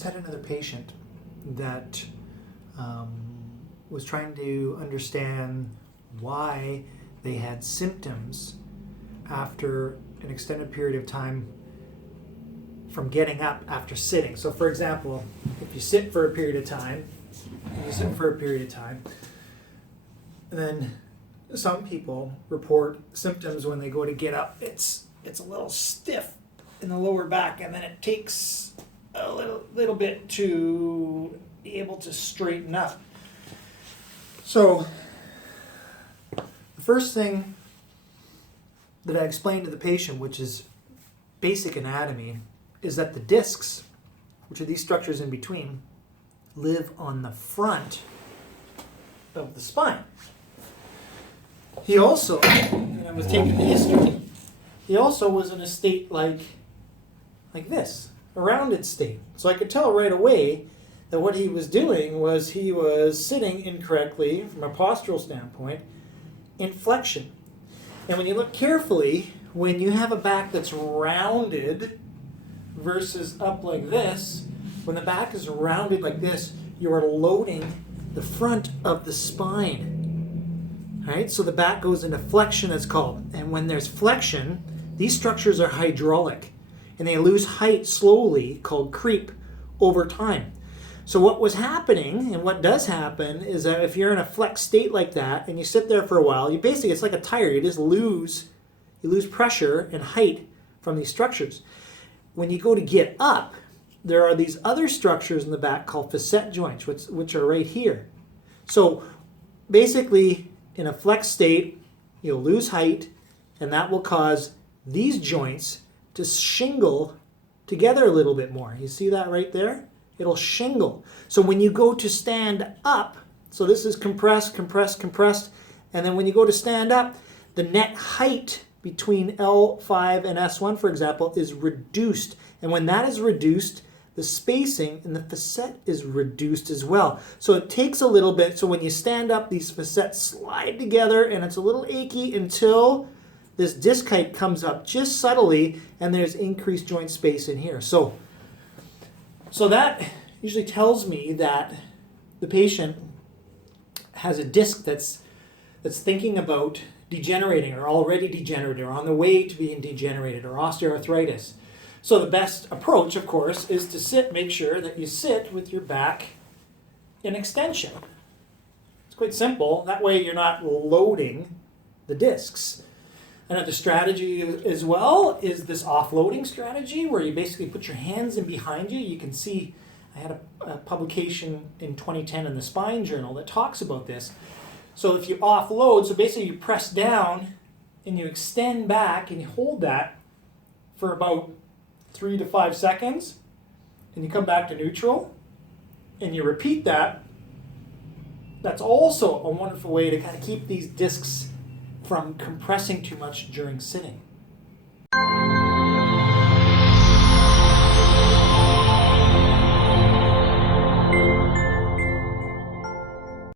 just had another patient that was trying to understand why they had symptoms after an extended period of time from getting up after sitting. So for example, if you sit for a period of time, then some people report symptoms when they go to get up. It's a little stiff in the lower back, and then it takes a little bit to be able to straighten up. So the first thing that I explained to the patient, which is basic anatomy, is that the discs, which are these structures in between, live on the front of the spine. He also, and I was taking the history, he also was in a state like this, a rounded state. So I could tell right away that what he was doing was he was sitting incorrectly from a postural standpoint in flexion. And when you look carefully, when you have a back that's rounded versus up like this, when the back is rounded like this, you are loading the front of the spine. All right? So the back goes into flexion, it's called. And when there's flexion, these structures are hydraulic, and they lose height slowly, called creep, over time. So what was happening, and what does happen, is that if you're in a flex state like that, and you sit there for a while, you basically, it's like a tire, you lose pressure and height from these structures. When you go to get up, there are these other structures in the back called facet joints, which are right here. So basically, in a flex state, you'll lose height, and that will cause these joints to shingle together a little bit more. You see that right there? It'll shingle. So when you go to stand up, so this is compressed, compressed, compressed, and then when you go to stand up, the net height between L5 and S1, for example, is reduced. And when that is reduced, the spacing in the facet is reduced as well. So it takes a little bit. So when you stand up, these facets slide together, and it's a little achy until this disc height comes up just subtly, and there's increased joint space in here. So that usually tells me that the patient has a disc that's thinking about degenerating, or already degenerated, or on the way to being degenerated, or osteoarthritis. So the best approach, of course, is to sit, make sure that you sit with your back in extension. It's quite simple. That way you're not loading the discs. Another strategy as well is this offloading strategy, where you basically put your hands in behind you. You can see, I had a publication in 2010 in the Spine Journal that talks about this. So if you offload, so basically you press down and you extend back and you hold that for about 3 to 5 seconds, and you come back to neutral and you repeat that. That's also a wonderful way to kind of keep these discs from compressing too much during sitting.